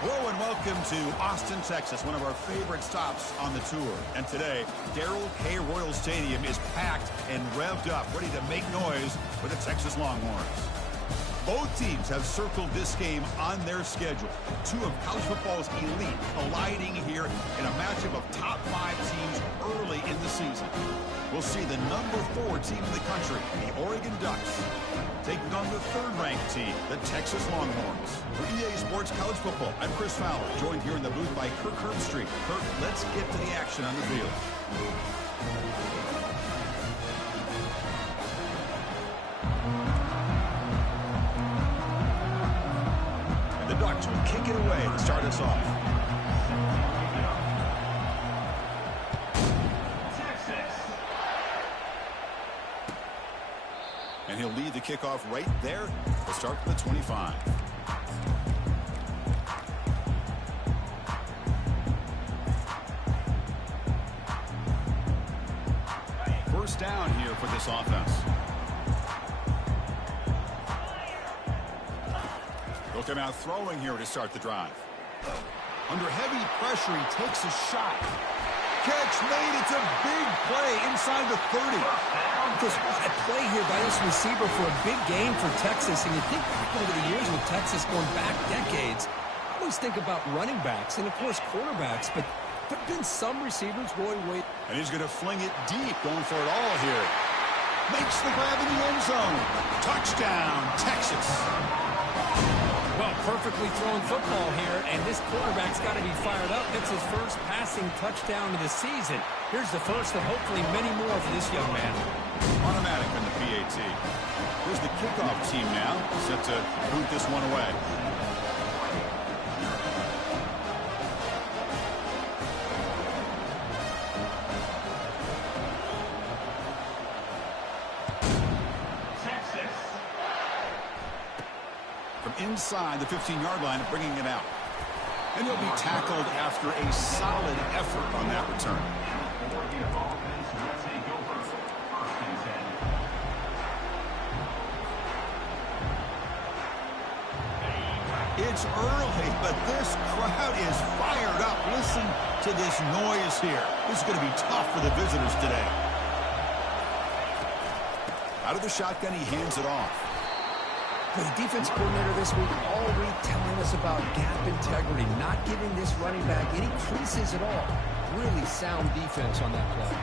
Hello and welcome to Austin, Texas, one of our favorite stops on the tour. And today, Darrell K. Royal Stadium is packed and revved up, ready to make noise for the Texas Longhorns. Both teams have circled this game on their schedule. Two of college football's elite colliding here in a matchup of top 5 teams early in the season. We'll see the number 4 team in the country, the Oregon Ducks, taking on the 3rd-ranked team, the Texas Longhorns. For EA Sports College Football, I'm Chris Fowler, joined here in the booth by Kirk Herbstreit. Kirk, let's get to the action on the field. And the Ducks will kick it away to start us off. And he'll lead the kickoff right there to start to the 25. First down here for this offense. They'll come out throwing here to start the drive. Under heavy pressure, he takes a shot. Catch made. It's a big play inside the 30. Just what a play here by this receiver for a big game for Texas. And you think back over the years with Texas going back decades, I always think about running backs and, of course, quarterbacks. But there have been some receivers going way. And he's going to fling it deep, going for it all here. Makes the grab in the end zone. Touchdown, Texas. Well, perfectly thrown football here, and this quarterback's got to be fired up. It's his first passing touchdown of the season. Here's the first of hopefully many more for this young man. Automatic in the PAT. Here's the kickoff team now, set to boot this one away. Inside the 15-yard line, bringing it out. And he'll be tackled after a solid effort on that return. It's early, but this crowd is fired up. Listen to this noise here. This is going to be tough for the visitors today. Out of the shotgun, he hands it off. The defense coordinator this week already telling us about gap integrity, not giving this running back any creases at all. Really sound defense on that play.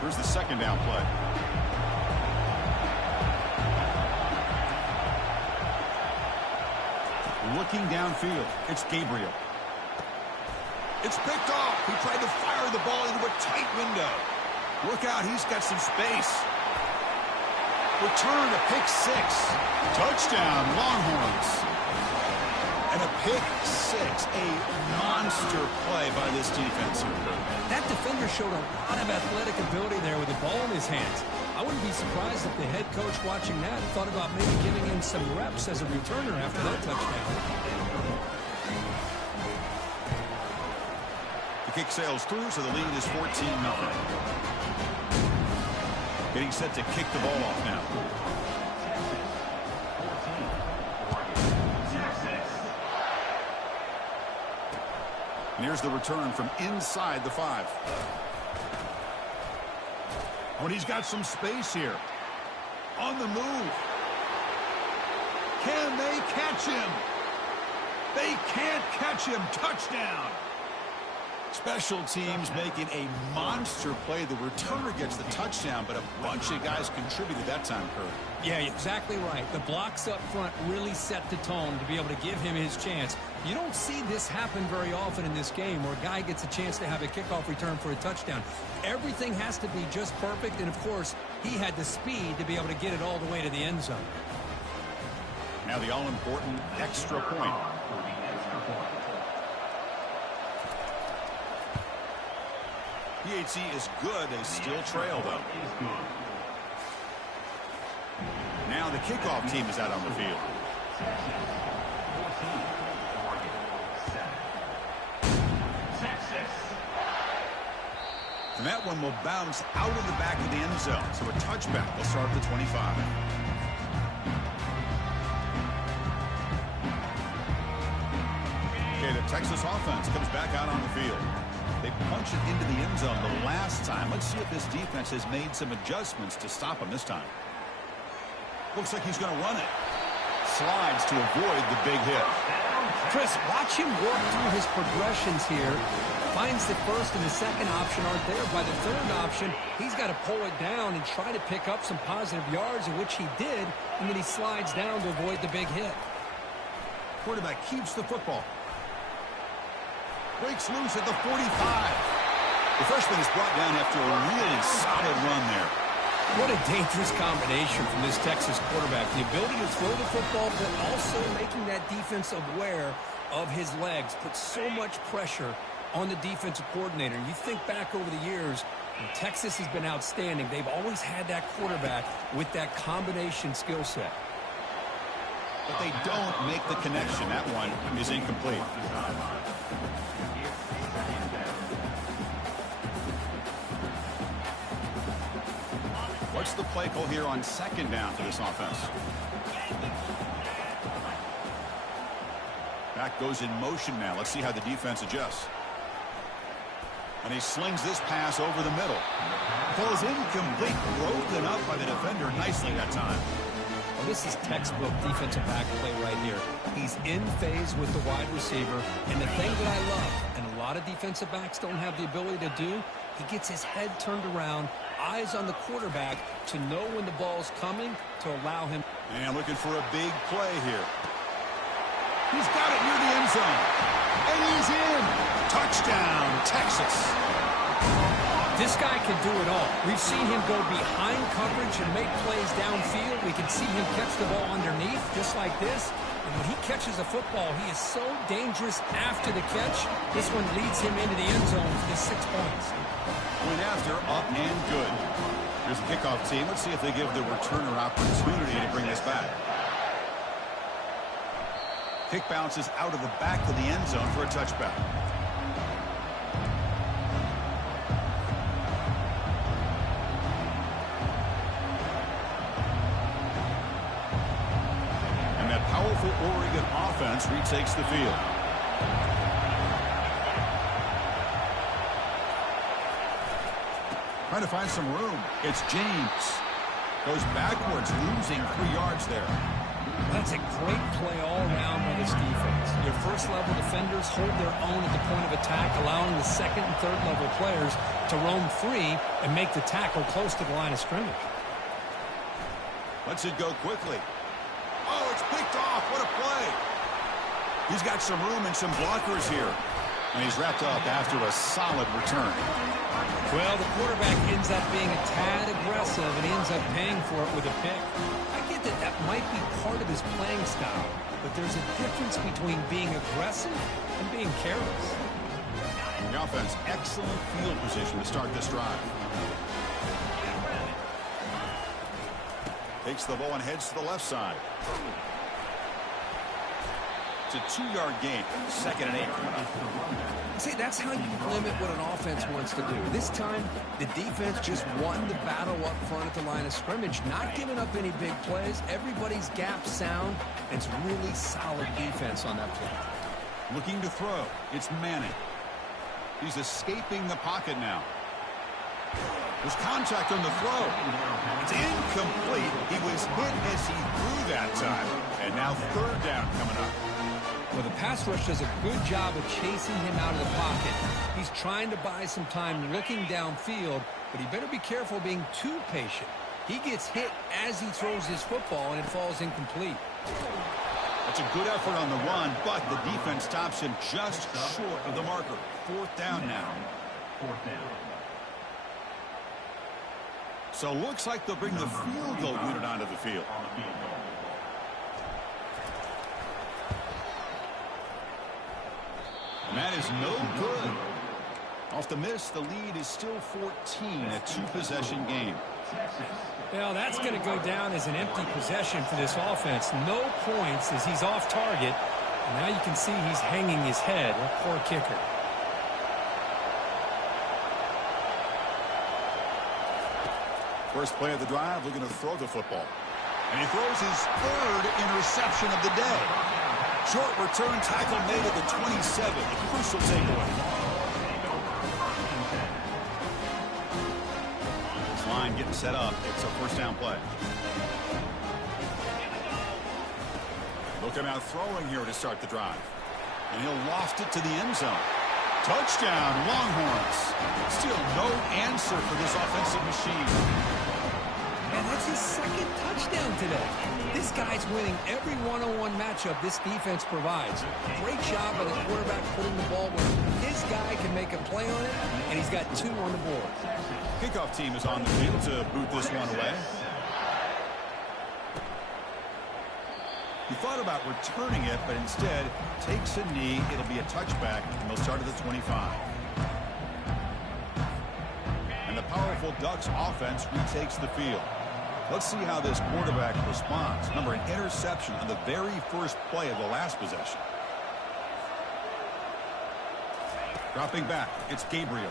Here's the second down play. Looking downfield, it's Gabriel. It's picked off. He tried to fire the ball into a tight window. Look out, he's got some space. Return, a pick 6. Touchdown, Longhorns. And a pick 6, a monster play by this defense here. That defender showed a lot of athletic ability there with the ball in his hands. I wouldn't be surprised if the head coach watching that thought about maybe giving him some reps as a returner after that touchdown. The kick sails through, so the lead is 14-0. Getting set to kick the ball off now. And here's the return from inside the 5. Oh, and he's got some space here. On the move. Can they catch him? They can't catch him. Touchdown. Special teams making a monster play. The returner gets the touchdown, but a bunch of guys contributed that time, Kurt. Yeah, exactly right. The blocks up front really set the tone to be able to give him his chance. You don't see this happen very often in this game where a guy gets a chance to have a kickoff return for a touchdown. Everything has to be just perfect, and of course, he had the speed to be able to get it all the way to the end zone. Now the all-important extra point. PAT is good. They still trail, though. Now the kickoff team is out on the field. And that one will bounce out of the back of the end zone. So a touchback will start at the 25. The Texas offense comes back out on the field. They punch it into the end zone the last time. Let's see if this defense has made some adjustments to stop him this time. Looks like he's going to run it. Slides to avoid the big hit. Chris, watch him work through his progressions here. Finds the first and the second option aren't there. By the third option, he's got to pull it down and try to pick up some positive yards, in which he did, and then he slides down to avoid the big hit. Quarterback keeps the football. Breaks loose at the 45. The freshman is brought down after a really solid run there. What a dangerous combination from this Texas quarterback. The ability to throw the football, but also making that defense aware of his legs. Puts so much pressure on the defensive coordinator. You think back over the years, and Texas has been outstanding. They've always had that quarterback with that combination skill set. But they don't make the connection. That one is incomplete. What's the play call here on second down for this offense? Back goes in motion now. Let's see how the defense adjusts. And he slings this pass over the middle. Ball is incomplete. Broken up by the defender nicely that time. Well, this is textbook defensive back play right here. He's in phase with the wide receiver. And the thing that I love, and a lot of defensive backs don't have the ability to do, he gets his head turned around, eyes on the quarterback to know when the ball's coming to allow him. And looking for a big play here. He's got it near the end zone. And he's in. Touchdown, Texas. This guy can do it all. We've seen him go behind coverage and make plays downfield. We can see him catch the ball underneath, just like this. And when he catches a football, he is so dangerous after the catch. This one leads him into the end zone for the 6 points. Went after, up and good. Here's the kickoff team. Let's see if they give the returner opportunity to bring this back. Kick bounces out of the back of the end zone for a touchback. And that powerful Oregon offense retakes the field. Trying to find some room. It's James. Goes backwards, losing 3 yards there. That's a great play all around by this defense. Your first-level defenders hold their own at the point of attack, allowing the second and third-level players to roam free and make the tackle close to the line of scrimmage. Lets it go quickly. Oh, it's picked off. What a play. He's got some room and some blockers here. And he's wrapped up after a solid return. Well, the quarterback ends up being a tad aggressive, and he ends up paying for it with a pick. I get that that might be part of his playing style, but there's a difference between being aggressive and being careless. The offense, excellent field position to start this drive. Takes the ball and heads to the left side. It's a 2-yard gain, 2nd and 8. See, that's how you limit what an offense wants to do. This time, the defense just won the battle up front at the line of scrimmage, not giving up any big plays. Everybody's gap sound. It's really solid defense on that play. Looking to throw. It's Manning. He's escaping the pocket now. There's contact on the throw. It's incomplete. He was hit as he threw that time. And now 3rd down coming up. Well, the pass rush does a good job of chasing him out of the pocket. He's trying to buy some time looking downfield, but he better be careful being too patient. He gets hit as he throws his football, and it falls incomplete. That's a good effort on the run, but the defense stops him just short of the marker. 4th down now. 4th down. So looks like they'll bring the field goal unit onto the field. And that is no good. Off the miss, the lead is still 14, a 2-possession game. Well, that's going to go down as an empty possession for this offense. No points as he's off target. And now you can see he's hanging his head. A poor kicker. First play of the drive, looking to throw the football. And he throws his 3rd interception of the day. Short return tackle made at the 27. A crucial takeaway. This line getting set up. It's a first down play. Look him out throwing here to start the drive. And he'll loft it to the end zone. Touchdown, Longhorns. Still no answer for this offensive machine. And that's his second touchdown today. This guy's winning every one-on-one matchup this defense provides. Great job by the quarterback putting the ball where his guy can make a play on it, and he's got 2 on the board. Kickoff team is on the field to boot this one away. He thought about returning it, but instead takes a knee. It'll be a touchback, and they'll start at the 25. And the powerful Ducks offense retakes the field. Let's see how this quarterback responds. Remember, an interception on the very first play of the last possession. Dropping back, it's Gabriel.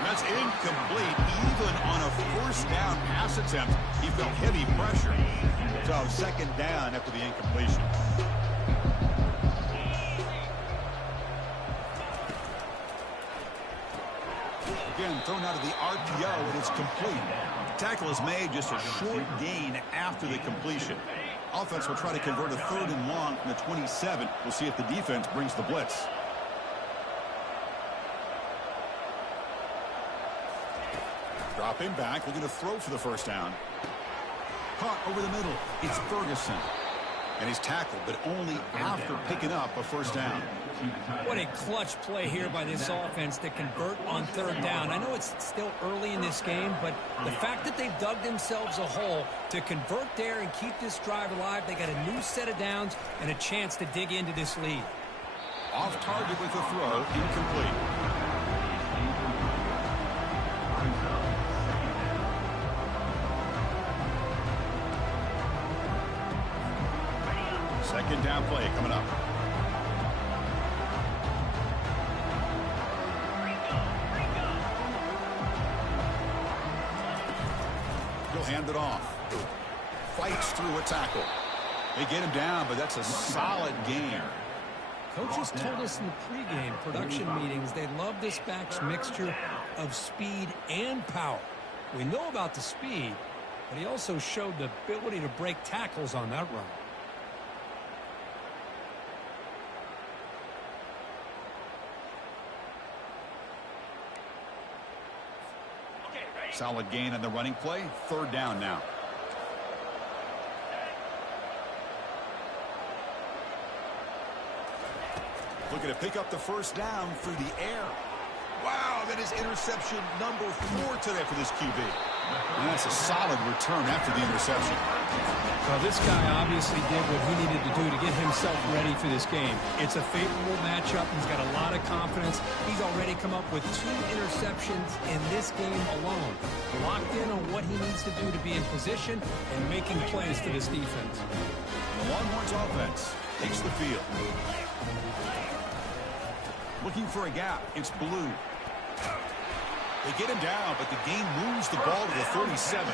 That's incomplete. Even on a first down pass attempt, he felt heavy pressure. So second down after the incompletion. Again, thrown out of the RPO, and it's complete. Tackle is made, just a short gain after the completion. Offense will try to convert a 3rd and long from the 27. We'll see if the defense brings the blitz. Dropping back, looking to throw for the first down. Caught over the middle. It's Ferguson. And he's tackled, but only after picking up a first down. What a clutch play here by this offense to convert on 3rd down. I know it's still early in this game, but the fact that they've dug themselves a hole to convert there and keep this drive alive, they got a new set of downs and a chance to dig into this lead. Off target with the throw, incomplete. Second down play coming up. He'll hand it off. Fights through a tackle. They get him down, but that's a solid game. Coaches told us in the pregame production meetings they love this back's mixture of speed and power. We know about the speed, but he also showed the ability to break tackles on that run. Solid gain on the running play. 3rd down now. Looking to pick up the first down through the air. Wow, that is interception number 4 today for this QB. And that's a solid return after the interception. Well, this guy obviously did what he needed to do to get himself ready for this game. It's a favorable matchup. He's got a lot of confidence. He's already come up with 2 interceptions in this game alone. Locked in on what he needs to do to be in position and making plays for this defense. The Longhorns offense takes the field. Looking for a gap. It's Blue. They get him down, but the game moves the ball to the 37.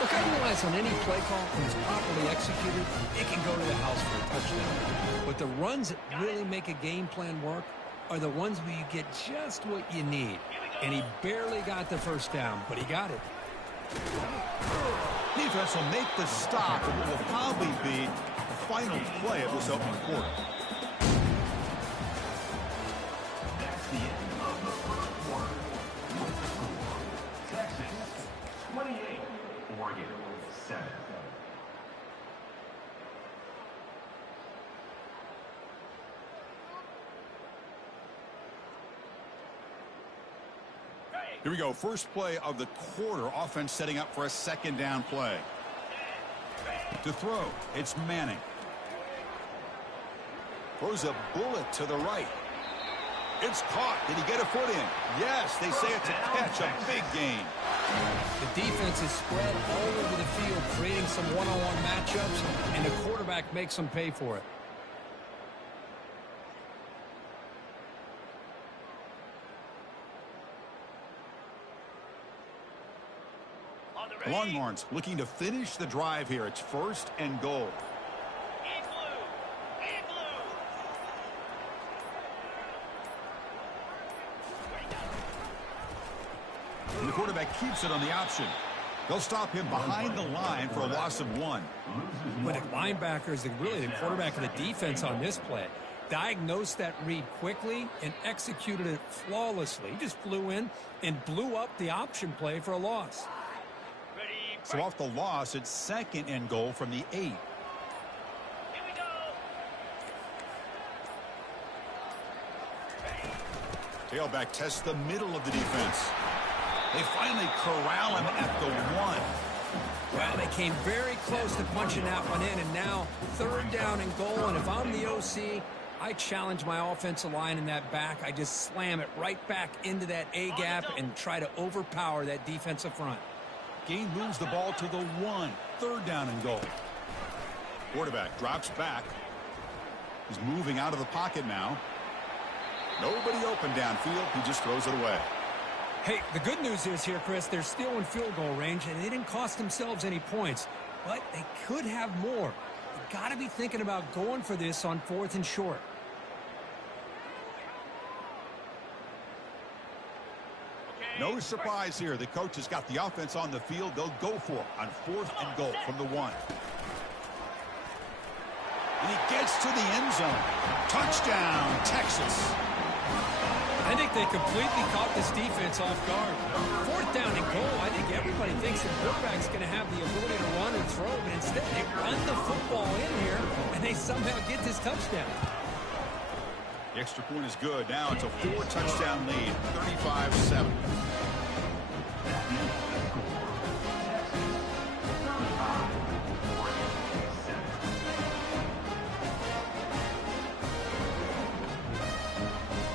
Look, I realize on any play call, when it's properly executed, it can go to the house for a touchdown. But the runs that really make a game plan work are the ones where you get just what you need. And he barely got the first down, but he got it. Defense will make the stop, and it will probably be the final play of this opening quarter. Here we go. First play of the quarter. Offense setting up for a second down play. To throw, it's Manning. Throws a bullet to the right. It's caught. Did he get a foot in? Yes, they say it's a catch, a big gain. The defense is spread all over the field, creating some one-on-one matchups, and the quarterback makes them pay for it. The Longhorns looking to finish the drive here. It's 1st and goal. And the quarterback keeps it on the option. They'll stop him behind the line for a loss of 1. But the linebacker is really the quarterback of the defense on this play. Diagnosed that read quickly and executed it flawlessly. He just flew in and blew up the option play for a loss. So off the loss, it's 2nd and goal from the 8. Tailback tests the middle of the defense. They finally corral him at the 1. Well, they came very close to punching that one in, and now 3rd down and goal. And if I'm the OC, I challenge my offensive line in that back. I just slam it right back into that A-gap and try to overpower that defensive front. Gain moves the ball to the 1. 3rd down and goal. Quarterback drops back. He's moving out of the pocket now. Nobody open downfield. He just throws it away. Hey, the good news is here, Chris, they're still in field goal range, and they didn't cost themselves any points. But they could have more. You got to be thinking about going for this on 4th and short. No surprise here. The coach has got the offense on the field. They'll go for it on 4th and goal from the 1. And he gets to the end zone. Touchdown, Texas. I think they completely caught this defense off guard. 4th down and goal. I think everybody thinks the quarterback's going to have the ability to run or throw, but instead they run the football in here, and they somehow get this touchdown. The extra point is good. Now it's a 4-touchdown lead, 35-7.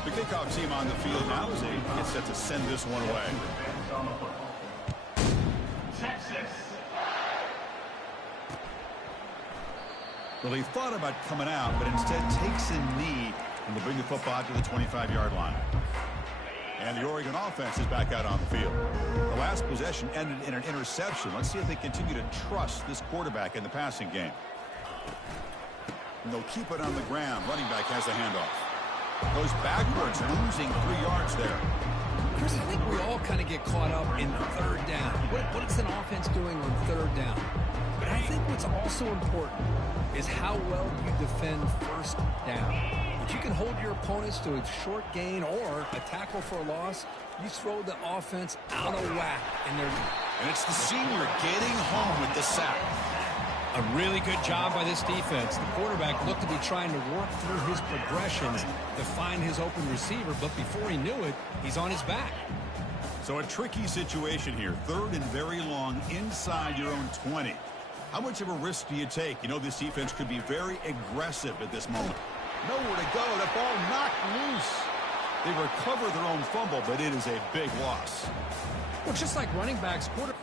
The kickoff team on the field now as they get set to send this one away. Well, he thought about coming out, but instead takes a knee and will bring the football to the 25-yard line. And the Oregon offense is back out on the field. The last possession ended in an interception. Let's see if they continue to trust this quarterback in the passing game. And they'll keep it on the ground. Running back has the handoff. Goes backwards, losing 3 yards there. Chris, I think we all kind of get caught up in 3rd down. What is an offense doing on 3rd down? But I think what's also important is how well you defend 1st down. If you can hold your opponents to a short gain or a tackle for a loss, you throw the offense out of whack. And it's the senior getting home with the sack. A really good job by this defense. The quarterback looked to be trying to work through his progressions to find his open receiver, but before he knew it, he's on his back. So a tricky situation here. 3rd and very long inside your own 20. How much of a risk do you take? You know this defense could be very aggressive at this moment. Nowhere to go. That ball knocked loose. They recover their own fumble, but it is a big loss. Well, just like running backs, quarterback.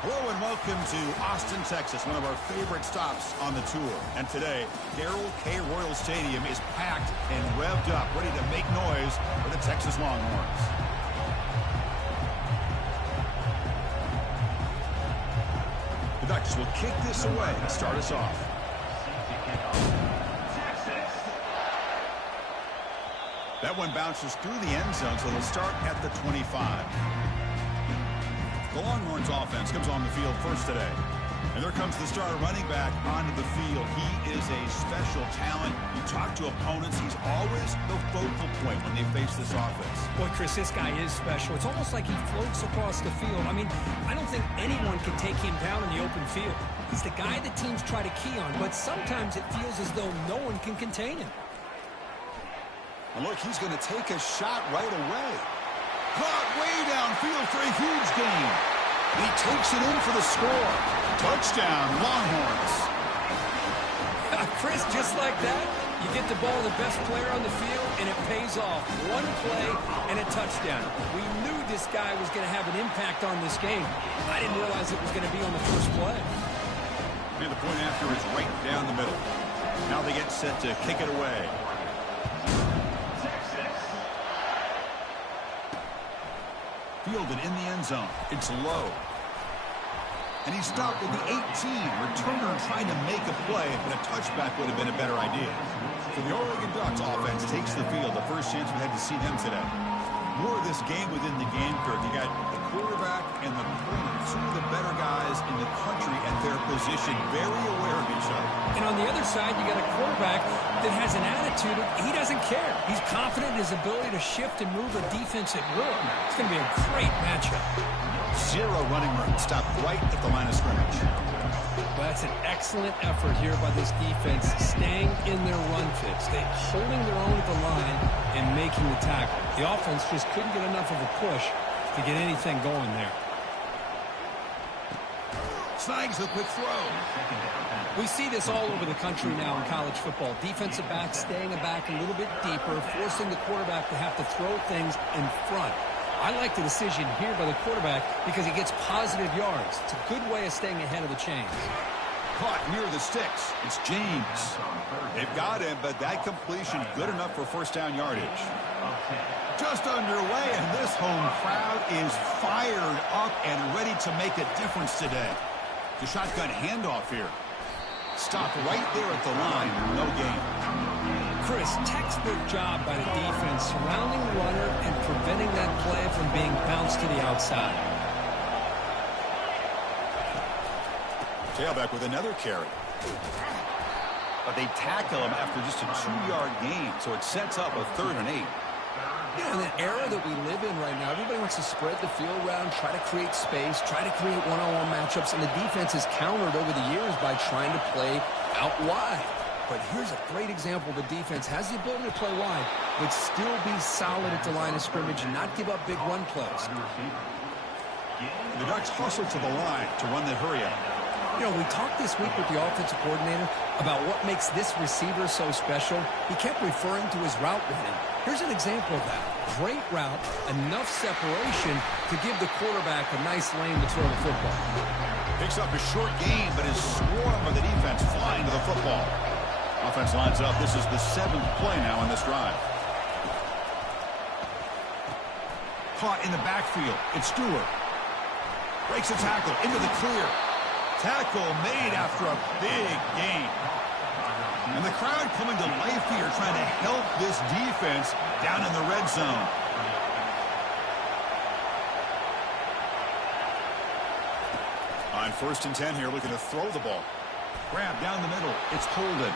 Hello and welcome to Austin, Texas, one of our favorite stops on the tour. And today, Darrell K. Royal Stadium is packed and revved up, ready to make noise for the Texas Longhorns. The Ducks will kick this away to start us off. That one bounces through the end zone, so they'll start at the 25. The Longhorns offense comes on the field first today. And there comes the starter running back onto the field. He is a special talent. You talk to opponents, he's always the focal point when they face this offense. Boy, Chris, this guy is special. It's almost like he floats across the field. I mean, I don't think anyone can take him down in the open field. He's the guy the teams try to key on, but sometimes it feels as though no one can contain him. And look, he's going to take a shot right away. Caught way downfield for a huge gain. And he takes it in for the score. Touchdown, Longhorns. Chris, just like that, you get the ball to the best player on the field, and it pays off. One play and a touchdown. We knew this guy was going to have an impact on this game. I didn't realize it was going to be on the first play. And the point after is right down the middle. Now they get set to kick it away. Fielded in the end zone. It's low. And he's stopped at the 18. Returner trying to make a play, but a touchback would have been a better idea. So the Oregon Ducks offense takes the field. The first chance we had to see them today. More of this game within the game curve. You got the quarterback and the corner, two of the better guys in the country at their position, very aware of each other. And on the other side, you got a quarterback that has an attitude of he doesn't care. He's confident in his ability to shift and move a defense at will. It's going to be a great matchup. Zero running room. Stopped right at the line of scrimmage. Well, that's an excellent effort here by this defense, staying in their run fits. They're holding their own at the line and making the tackle. The offense just couldn't get enough of a push to get anything going there. Snags a quick throw. We see this all over the country now in college football. Defensive backs staying back a little bit deeper, forcing the quarterback to have to throw things in front. I like the decision here by the quarterback because he gets positive yards. It's a good way of staying ahead of the chains. Caught near the sticks. It's James. They've got him, but that completion good enough for first down yardage. Just underway, and this home crowd is fired up and ready to make a difference today. The shotgun handoff here. Stopped right there at the line. No gain. Chris, textbook job by the defense surrounding the runner and preventing that play from being bounced to the outside. Tailback with another carry. But they tackle him after just a 2-yard gain, so it sets up a 3rd and 8. You know, in the era that we live in right now, everybody wants to spread the field around, try to create space, try to create one-on-one matchups, and the defense has countered over the years by trying to play out wide. But here's a great example. The defense has the ability to play wide, but still be solid at the line of scrimmage and not give up big run plays. The Ducks hustle to the line to run the hurry-up. You know, we talked this week with the offensive coordinator about what makes this receiver so special. He kept referring to his route running. Here's an example of that. Great route, enough separation to give the quarterback a nice lane to throw the football. Picks up a short gain, but is swarmed by the defense flying to the football. Offense lines up. This is the 7th play now in this drive. Caught in the backfield. It's Stewart. Breaks a tackle into the clear. Tackle made after a big gain. And the crowd coming to life here, trying to help this defense down in the red zone. On 1st and 10 here, looking to throw the ball. Grab down the middle. It's Holden.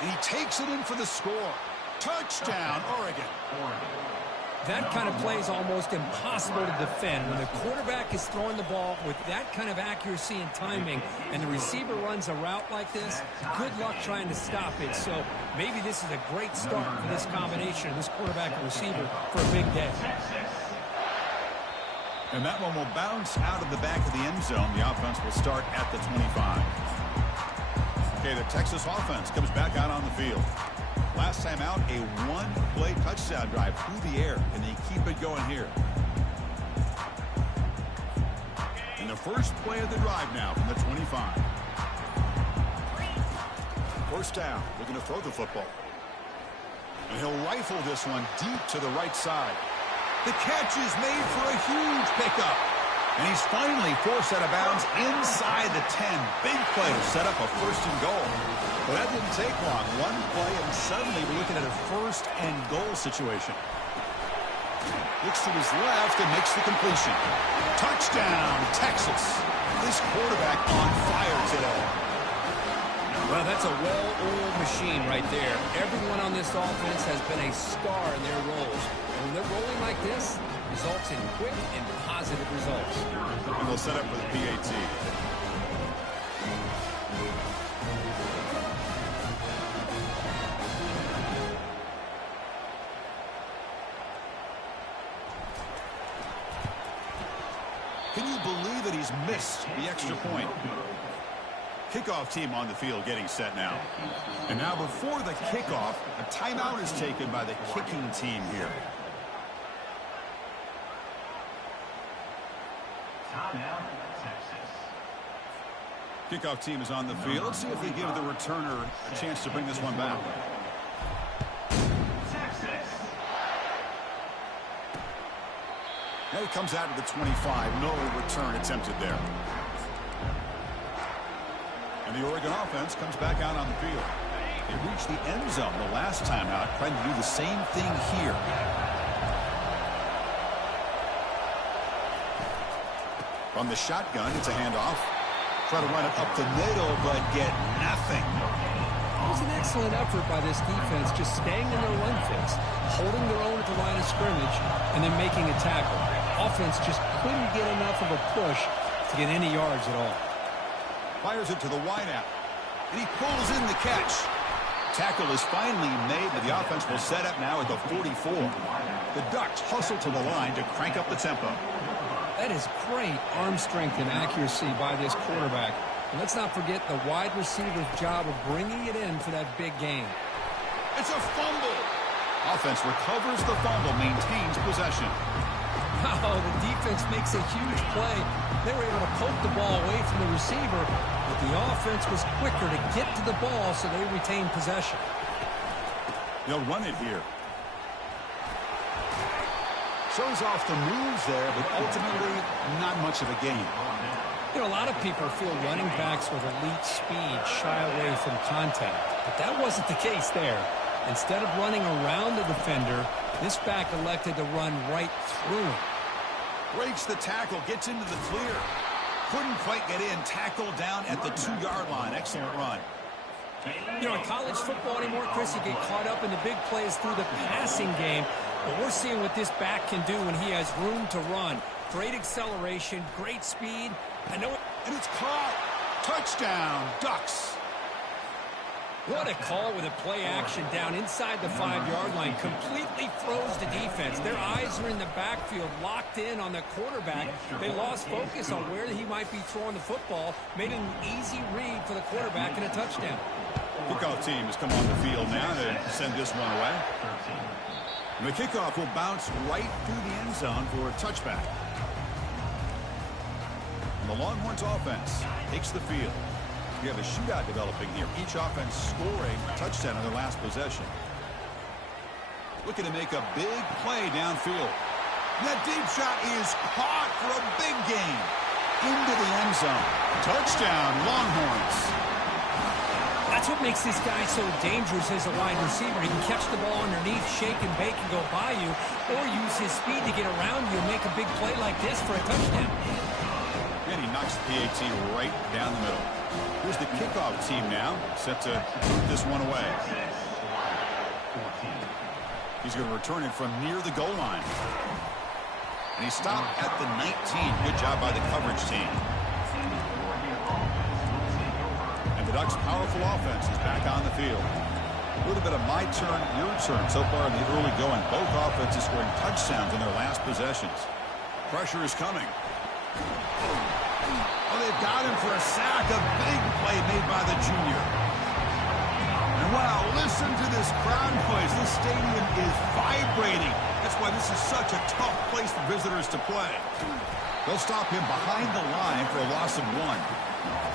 And he takes it in for the score. Touchdown, Oregon. That kind of play is almost impossible to defend. When the quarterback is throwing the ball with that kind of accuracy and timing, and the receiver runs a route like this, good luck trying to stop it. So maybe this is a great start for this combination, this quarterback and receiver, for a big day. And that one will bounce out of the back of the end zone. The offense will start at the 25. Okay, the Texas offense comes back out on the field. Last time out, a one-play touchdown drive through the air, and they keep it going here. And the first play of the drive now from the 25. First down, looking to throw the football. And he'll rifle this one deep to the right side. The catch is made for a huge pickup. And he's finally forced out of bounds inside the 10. Big play to set up a first and goal. But that didn't take long. One play, and suddenly we're looking at a first and goal situation. Looks to his left and makes the completion. Touchdown, Texas. This quarterback on fire today. Well, that's a well-oiled machine right there. Everyone on this offense has been a star in their roles. And when they're rolling like this, results in quick and positive results. And they'll set up for the PAT. Can you believe it? He's missed the extra point. Kickoff team on the field getting set now. And now before the kickoff, a timeout is taken by the kicking team here. Kickoff team is on the field. Let's see if they give the returner a chance to bring this one back. And it comes out to the 25. No return attempted there. And the Oregon offense comes back out on the field. They reached the end zone the last time out, trying to do the same thing here. From the shotgun, it's a handoff. Try to run it up the middle, but get nothing. It was an excellent effort by this defense, just staying in their run fix, holding their own at the line of scrimmage, and then making a tackle. Offense just couldn't get enough of a push to get any yards at all. Fires it to the wideout, and he pulls in the catch. Tackle is finally made, but the offense will set up now at the 44. The Ducks hustle to the line to crank up the tempo. That is great arm strength and accuracy by this quarterback. And let's not forget the wide receiver's job of bringing it in for that big game. It's a fumble. Offense recovers the fumble, maintains possession. Wow, the defense makes a huge play. They were able to poke the ball away from the receiver, but the offense was quicker to get to the ball, so they retained possession. They'll run it here. Shows off the moves there, but ultimately not much of a gain. You know, a lot of people feel running backs with elite speed shy away from contact, but that wasn't the case there. Instead of running around the defender, this back elected to run right through him. Breaks the tackle, gets into the clear. Couldn't quite get in. Tackled down at the 2-yard line. Excellent run. You know, in college football anymore, Chris, you get caught up in the big plays through the passing game. But we're seeing what this back can do when he has room to run. Great acceleration, great speed. And it's caught. Touchdown, Ducks. What a call with a play action down inside the 5-yard line. Completely froze the defense. Their eyes are in the backfield, locked in on the quarterback. They lost focus on where he might be throwing the football. Made an easy read for the quarterback and a touchdown. Kickoff team has come on the field now to send this one away. And the kickoff will bounce right through the end zone for a touchback. And the Longhorns offense takes the field. We have a shootout developing here. Each offense scoring a touchdown on their last possession. Looking to make a big play downfield. That deep shot is caught for a big gain. Into the end zone. Touchdown, Longhorns. That's what makes this guy so dangerous as a wide receiver. He can catch the ball underneath, shake and bake and go by you, or use his speed to get around you and make a big play like this for a touchdown. And he knocks the PAT right down the middle. Here's the kickoff team now, set to put this one away. He's going to return it from near the goal line. And he stopped at the 19. Good job by the coverage team. And the Ducks' powerful offense is back on the field. A little bit of my turn, your turn so far in the early going. Both offenses scoring touchdowns in their last possessions. Pressure is coming. Oh, they've got him for a sack. A big play made by the junior. And wow, listen to this crowd noise. This stadium is vibrating That's why this is such a tough place for visitors to play. They'll stop him behind the line for a loss of 1.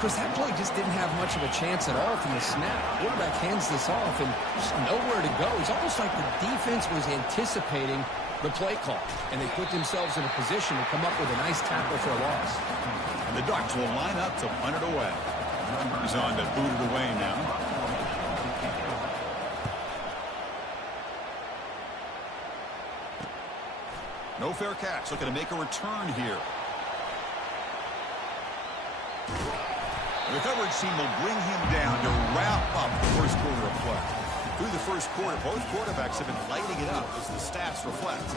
Chris, that play just didn't have much of a chance at all from the snap. Quarterback hands this off and just nowhere to go. It's almost like the defense was anticipating the play call, and they put themselves in a position to come up with a nice tackle for a loss. And the Ducks will line up to punt it away. He's on to boot it away now. No fair catch. Looking to make a return here. The coverage team will bring him down to wrap up the first quarter of play. Through the first quarter, both quarterbacks have been lighting it up as the stats reflect.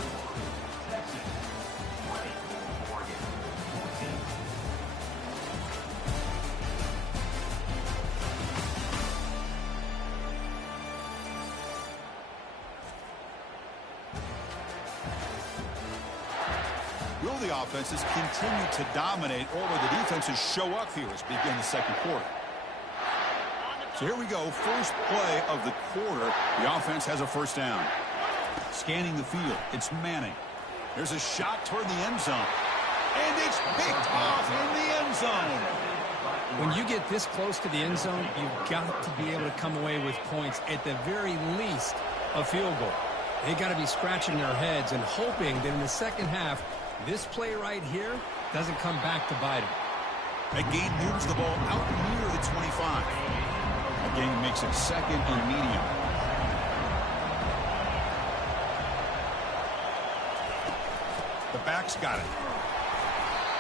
Will the offenses continue to dominate, or will the defenses show up here as we begin the second quarter? So here we go, first play of the quarter. The offense has a first down. Scanning the field, it's Manning. There's a shot toward the end zone. And it's picked off in the end zone. When you get this close to the end zone, you've got to be able to come away with points, at the very least, a field goal. They got to be scratching their heads and hoping that in the second half, this play right here doesn't come back to bite him. That gain moves the ball out near the 25. That gain makes it second and medium. The back's got it.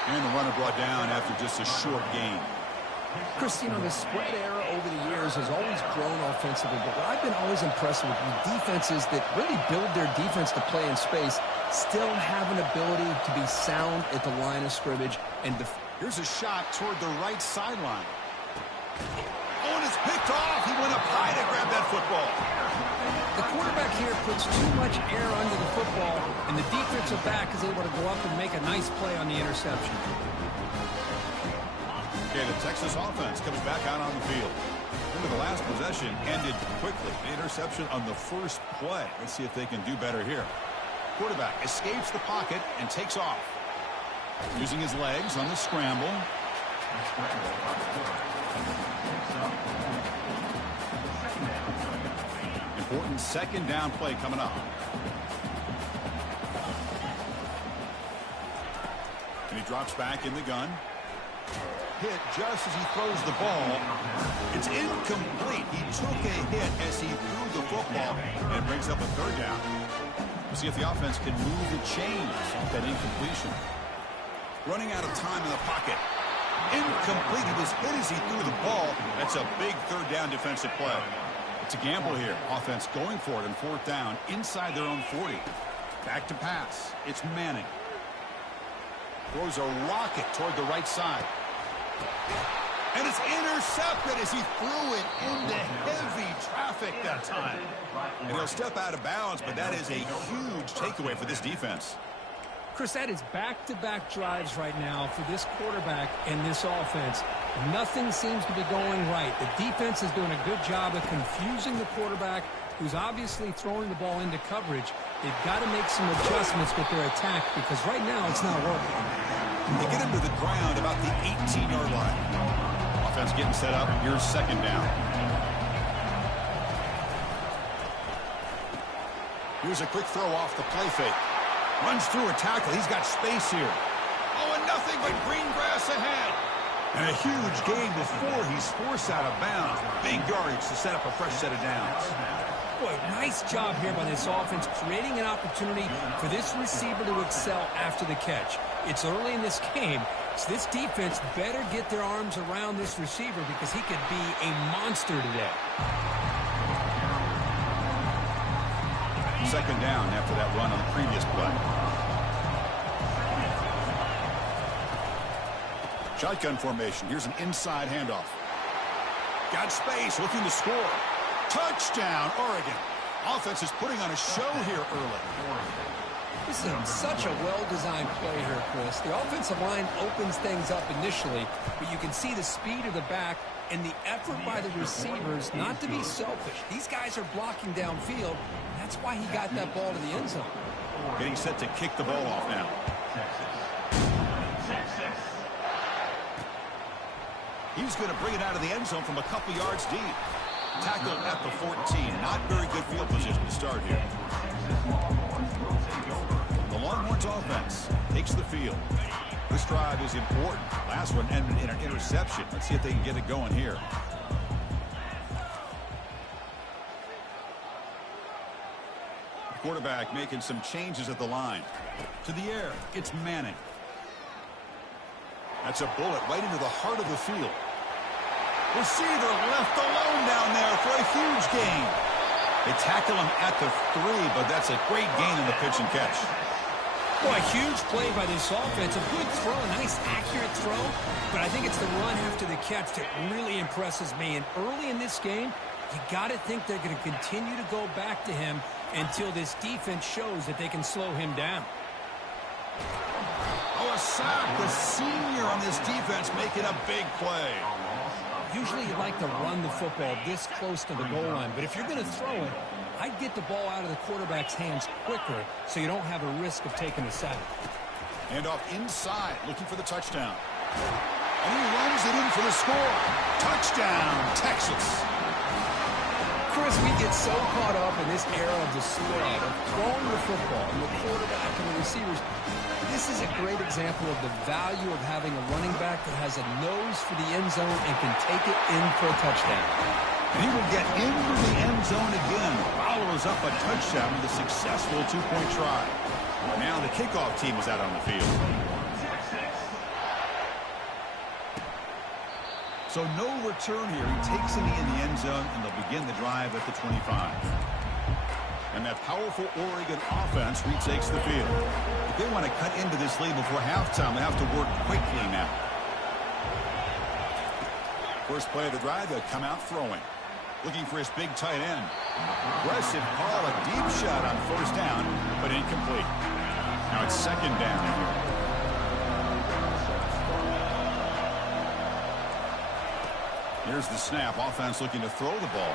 And the runner brought down after just a short gain. Chris, you know, the spread era over the years has always grown offensively, but what I've been always impressed with defenses that really build their defense to play in space still have an ability to be sound at the line of scrimmage. And here's a shot toward the right sideline. Oh, and it's picked off. He went up high to grab that football. The quarterback here puts too much air under the football, and the defensive back is able to go up and make a nice play on the interception. Okay, the Texas offense comes back out on the field. Remember, the last possession ended quickly. The interception on the first play. Let's see if they can do better here. Quarterback escapes the pocket and takes off. Using his legs on the scramble. Important second down play coming up. And he drops back in the gun. Hit just as he throws the ball. It's incomplete. He took a hit as he threw the football and brings up a third down. We'll see if the offense can move the chains off that incompletion. Running out of time in the pocket. Incomplete. He was hit as he threw the ball. That's a big third down defensive play. It's a gamble here. Offense going for it on fourth down inside their own 40. Back to pass. It's Manning. Throws a rocket toward the right side. And it's intercepted as he threw it into heavy traffic that time. And he'll step out of bounds, but that is a huge takeaway for this defense. Chris, that is back-to-back drives right now for this quarterback and this offense. Nothing seems to be going right. The defense is doing a good job of confusing the quarterback, who's obviously throwing the ball into coverage. They've got to make some adjustments with their attack because right now it's not working. They get him to the ground about the 18-yard line. Offense getting set up. Here's second down. Here's a quick throw off the play fake. Runs through a tackle. He's got space here. Oh, and nothing but green grass ahead. And a huge gain before he's forced out of bounds. Big yardage to set up a fresh set of downs. Boy, nice job here by this offense, creating an opportunity for this receiver to excel after the catch. It's early in this game, so this defense better get their arms around this receiver because he could be a monster today. Second down after that run on the previous play. Shotgun formation. Here's an inside handoff. Got space, looking to score. Touchdown, Oregon. Offense is putting on a show here early. This is such a well-designed play here, Chris. The offensive line opens things up initially, but you can see the speed of the back and the effort by the receivers not to be selfish. These guys are blocking downfield. That's why he got that ball to the end zone. Getting set to kick the ball off now. He's going to bring it out of the end zone from a couple yards deep. Tackled at the 14. Not very good field position to start here. The Longhorns offense takes the field. This drive is important. Last one ended in an interception. Let's see if they can get it going here. The quarterback making some changes at the line. To the air, it's Manning. That's a bullet right into the heart of the field. Receiver left alone down there for a huge gain. They tackle him at the 3, but that's a great gain in the pitch and catch. Well, a huge play by this offense. A good throw, a nice accurate throw. But I think it's the run after the catch that really impresses me. And early in this game, you got to think they're going to continue to go back to him until this defense shows that they can slow him down. Oh, a sack. The senior on this defense making a big play. Usually you like to run the football this close to the goal line, but if you're going to throw it, I'd get the ball out of the quarterback's hands quicker so you don't have a risk of taking a sack. And off inside, looking for the touchdown. And he runs it in for the score. Touchdown, Texas. Chris, we get so caught up in this era of the spread, of throwing the football, and the quarterback and the receivers. This is a great example of the value of having a running back that has a nose for the end zone and can take it in for a touchdown. And he will get into the end zone again. Follows up a touchdown with a successful two-point try. Now the kickoff team is out on the field. So no return here. He takes it in the end zone, and they'll begin the drive at the 25. And that powerful Oregon offense retakes the field. If they want to cut into this lead before halftime, they have to work quickly now. First play of the drive, they'll come out throwing. Looking for his big tight end. Aggressive call, a deep shot on first down, but incomplete. Now it's second down. Here's the snap. Offense looking to throw the ball.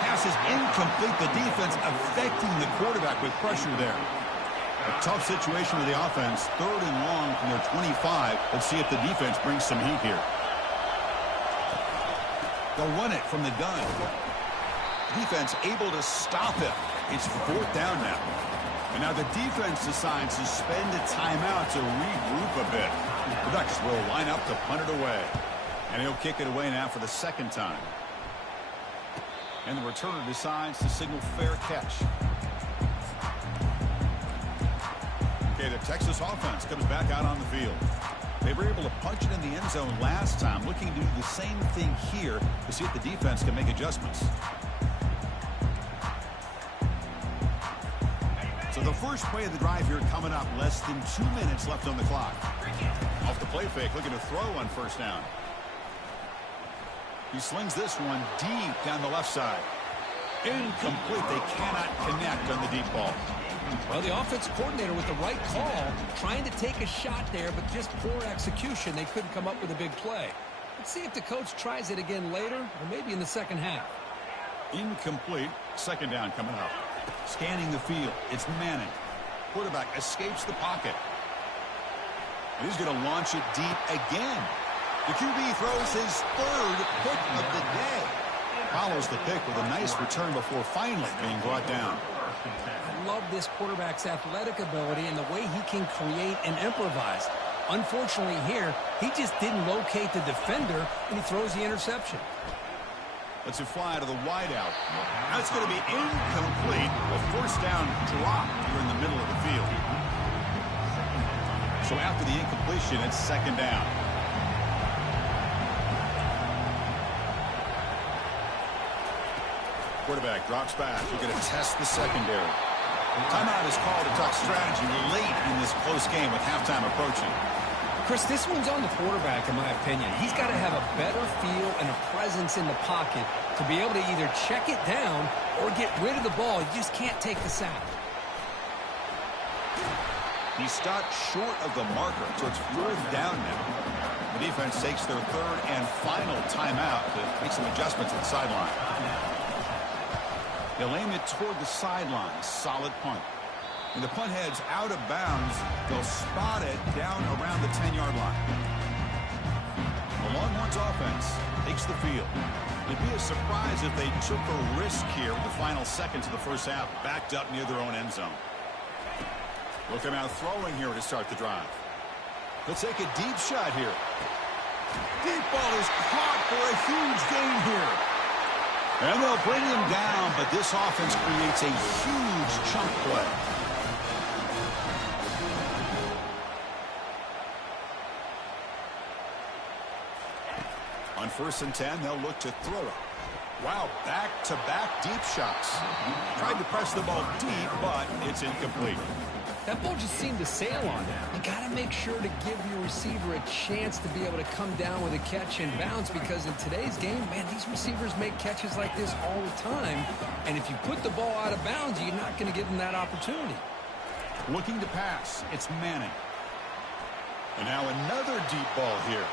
Pass is incomplete. The defense affecting the quarterback with pressure there. A tough situation with the offense. 3rd and long from their 25. Let's see if the defense brings some heat here. They'll run it from the gun. Defense able to stop it. It's 4th down now. And now the defense decides to spend a timeout to regroup a bit. The Ducks will line up to punt it away. And he'll kick it away now for the 2nd time. And the returner decides to signal fair catch. Okay, the Texas offense comes back out on the field. They were able to punch it in the end zone last time, looking to do the same thing here to see if the defense can make adjustments. So the first play of the drive here coming up, less than 2 minutes left on the clock. Off the play fake, looking to throw on first down. He slings this one deep down the left side. Incomplete. They cannot connect on the deep ball. Well, the offensive coordinator with the right call, trying to take a shot there, but just poor execution. They couldn't come up with a big play. Let's see if the coach tries it again later, or maybe in the second half. Incomplete. Second down coming up. Scanning the field. It's Manning. Quarterback escapes the pocket. And he's going to launch it deep again. The QB throws his 3rd pick of the day. Follows the pick with a nice return before finally being brought down. I love this quarterback's athletic ability and the way he can create and improvise. Unfortunately here, he just didn't locate the defender, and he throws the interception. Let's it fly to the wideout. That's going to be incomplete. A first down drop here in the middle of the field. So after the incompletion, it's second down. Quarterback drops back. We're going to test the secondary. Timeout is called to talk strategy late in this close game with halftime approaching. Chris, this one's on the quarterback, in my opinion. He's got to have a better feel and a presence in the pocket to be able to either check it down or get rid of the ball. You just can't take the sack. He stopped short of the marker, so it's 4th down now. The defense takes their 3rd and final timeout to make some adjustments at the sideline. They'll aim it toward the sideline. Solid punt. And the punt heads out of bounds. They'll spot it down around the 10-yard line. The Longhorns offense takes the field. It'd be a surprise if they took a risk here with the final seconds of the first half, backed up near their own end zone. Look at him out throwing here to start the drive. He'll take a deep shot here. Deep ball is caught for a huge gain here. And they'll bring him down, but this offense creates a huge chunk play. On 1st and 10, they'll look to throw it. Wow, back-to-back deep shots. Tried to press the ball deep, but it's incomplete. That ball just seemed to sail on him. You got to make sure to give your receiver a chance to be able to come down with a catch and bounce, because in today's game, man, these receivers make catches like this all the time. And if you put the ball out of bounds, you're not going to give them that opportunity. Looking to pass, it's Manning. And now another deep ball here.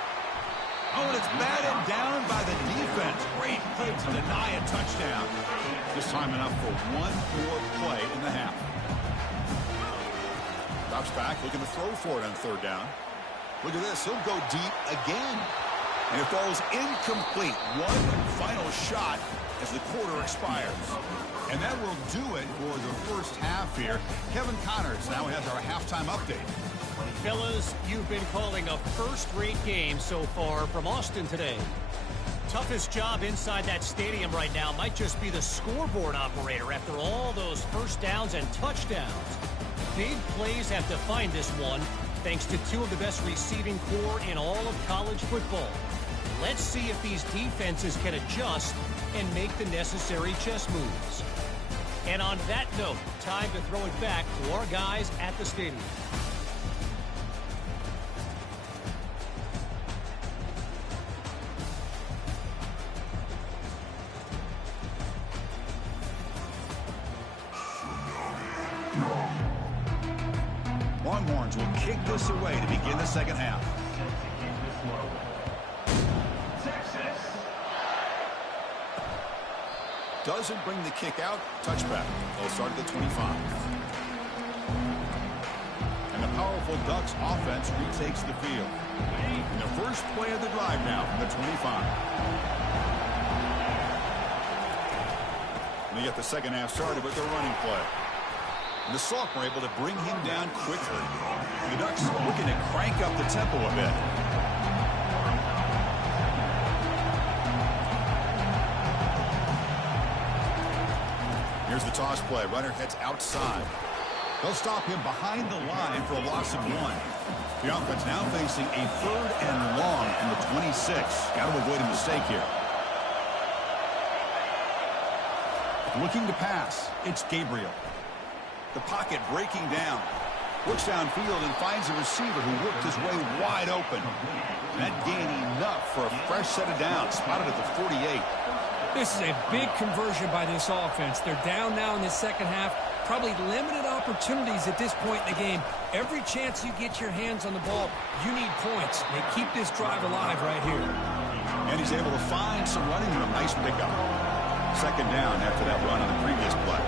Oh, and it's batted down by the defense. Great play to deny a touchdown. This time enough for one more play in the half. Drops back, looking to throw for it on 3rd down. Look at this. He'll go deep again. And it falls incomplete. One final shot as the quarter expires. And that will do it for the first half here. Kevin Connors now has our halftime update. Fellas, you've been calling a first-rate game so far from Austin today. Toughest job inside that stadium right now might just be the scoreboard operator after all those first downs and touchdowns. Big plays have defined this one, thanks to 2 of the best receiving corps in all of college football. Let's see if these defenses can adjust and make the necessary chess moves. And on that note, time to throw it back to our guys at the stadium. Longhorns will kick this away to begin the second half. Doesn't bring the kick out. Touchback. They'll start at the 25. And the powerful Ducks offense retakes the field. And the first play of the drive now from the 25. And they get the second half started with their running play. And the sophomore able to bring him down quickly. And the Ducks looking to crank up the tempo a bit. Here's the toss play. Runner heads outside. They'll stop him behind the line for a loss of 1. The offense now facing a 3rd and long from the 26. Got to avoid a mistake here. Looking to pass. It's Gabriel. The pocket breaking down. Looks downfield and finds a receiver who worked his way wide open. That gain enough for a fresh set of downs. Spotted at the 48. This is a big conversion by this offense. They're down now in the second half. Probably limited opportunities at this point in the game. Every chance you get your hands on the ball, you need points. They keep this drive alive right here. And he's able to find some running room. Nice pickup. Second down after that run on the previous play.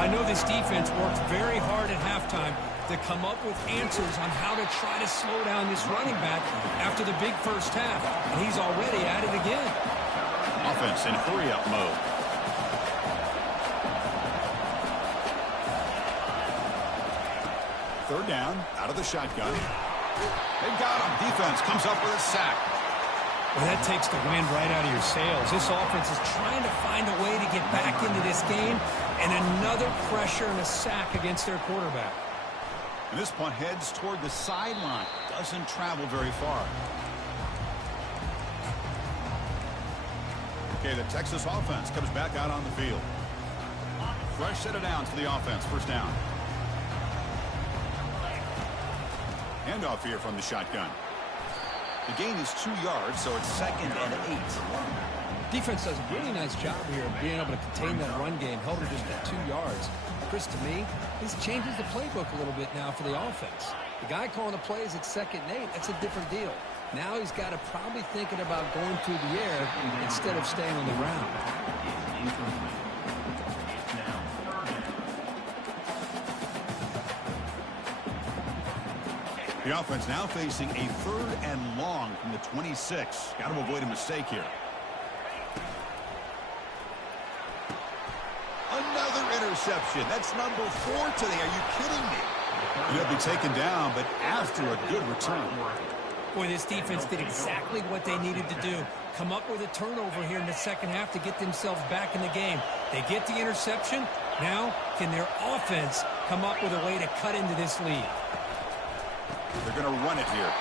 I know this defense worked very hard at halftime to come up with answers on how to try to slow down this running back after the big first half. And he's already at it again. Offense in hurry-up mode. Third down, out of the shotgun. They got him. Defense comes up with a sack. Well, that takes the wind right out of your sails. This offense is trying to find a way to get back into this game, and another pressure and a sack against their quarterback. And this punt heads toward the sideline. Doesn't travel very far. Okay, the Texas offense comes back out on the field. Fresh set of downs for the offense. First down. Handoff here from the shotgun. The gain is 2 yards, so it's 2nd and 8. Defense does a really nice job here of being able to contain that run game, held it just at 2 yards. Chris, to me, this changes the playbook a little bit now for the offense. The guy calling the plays at 2nd and 8, that's a different deal. Now he's got to probably thinking about going through the air instead of staying on the ground. The offense now facing a 3rd and long from the 26. Got to avoid a mistake here. Another interception. That's number 4 today. Are you kidding me? He'll be taken down, but after a good return. Boy, this defense did exactly what they needed to do. Come up with a turnover here in the second half to get themselves back in the game. They get the interception. Now, can their offense come up with a way to cut into this lead? They're going to run it here.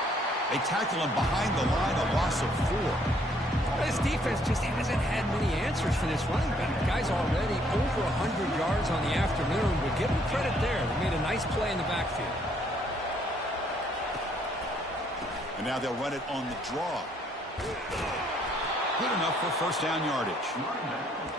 They tackle him behind the line, a loss of 4. This defense just hasn't had many answers for this running back. Guy's already over 100 yards on the afternoon, but give him credit there. They made a nice play in the backfield. And now they'll run it on the draw. Good enough for first down yardage.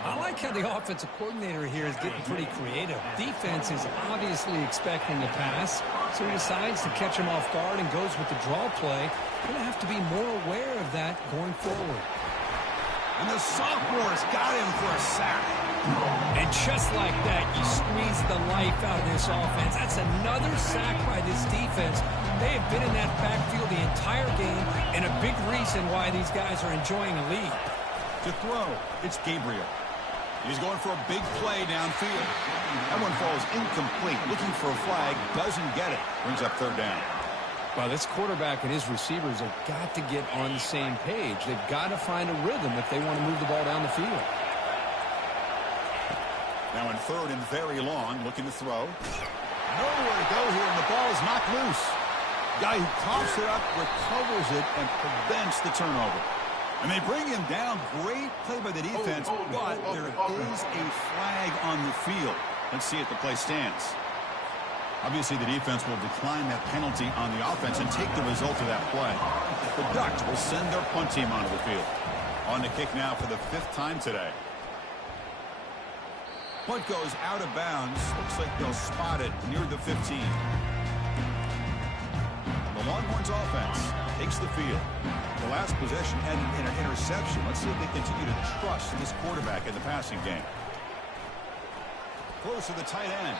I like how the offensive coordinator here is getting pretty creative. Defense is obviously expecting the pass, so he decides to catch him off guard and goes with the draw play. Going to have to be more aware of that going forward. And the sophomore's got him for a sack. And just like that, you squeeze the life out of this offense. That's another sack by this defense. They have been in that backfield the entire game, and a big reason why these guys are enjoying a lead. To throw, it's Gabriel. He's going for a big play downfield. That one falls incomplete. Looking for a flag, doesn't get it. Brings up 3rd down. Well, this quarterback and his receivers have got to get on the same page. They've got to find a rhythm if they want to move the ball down the field. Now in 3rd and very long, looking to throw. Nowhere to go here, and the ball is knocked loose. Guy who coughs it up, recovers it, and prevents the turnover. And they bring him down. Great play by the defense, but there is a flag on the field. Let's see if the play stands. Obviously, the defense will decline that penalty on the offense and take the result of that play. The Ducks will send their punt team onto the field. On the kick now for the 5th time today. Punt goes out of bounds. Looks like they'll spot it near the 15. The Longhorns offense takes the field. The last possession ended in an interception. Let's see if they continue to trust this quarterback in the passing game. Close to the tight end.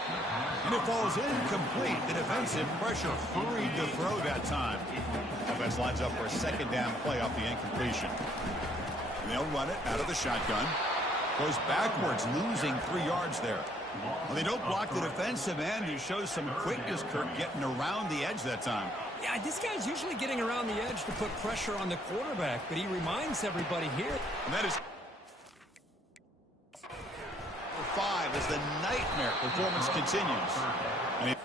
And it falls incomplete. The defensive pressure hurried to throw that time. Offense lines up for a 2nd down play off the incompletion. And they'll run it out of the shotgun. Goes backwards, losing 3 yards there. Well, they don't block the defensive end, who shows some quickness, Kirk, getting around the edge that time. Yeah, this guy's usually getting around the edge to put pressure on the quarterback, but he reminds everybody here. And that is 5 as the nightmare performance continues. And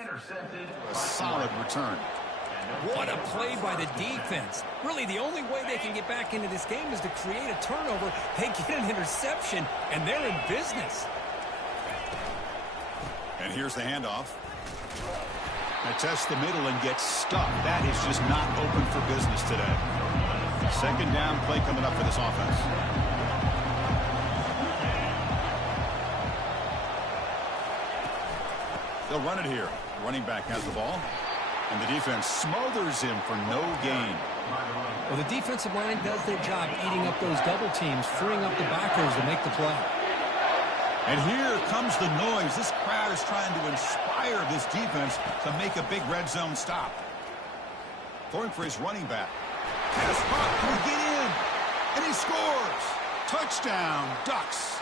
intercepted. a solid return. What a play by the defense. Really, the only way they can get back into this game is to create a turnover. They get an interception, and they're in business. And here's the handoff. They test the middle and get stuck. That is just not open for business today. 2nd down play coming up for this offense. They'll run it here. The running back has the ball. And the defense smothers him for no gain. Well, the defensive line does their job eating up those double teams, freeing up the backers to make the play. And here comes the noise. This crowd is trying to inspire this defense to make a big red zone stop. Throwing for his running back. Pass caught. Can he get in? And he scores. Touchdown, Ducks.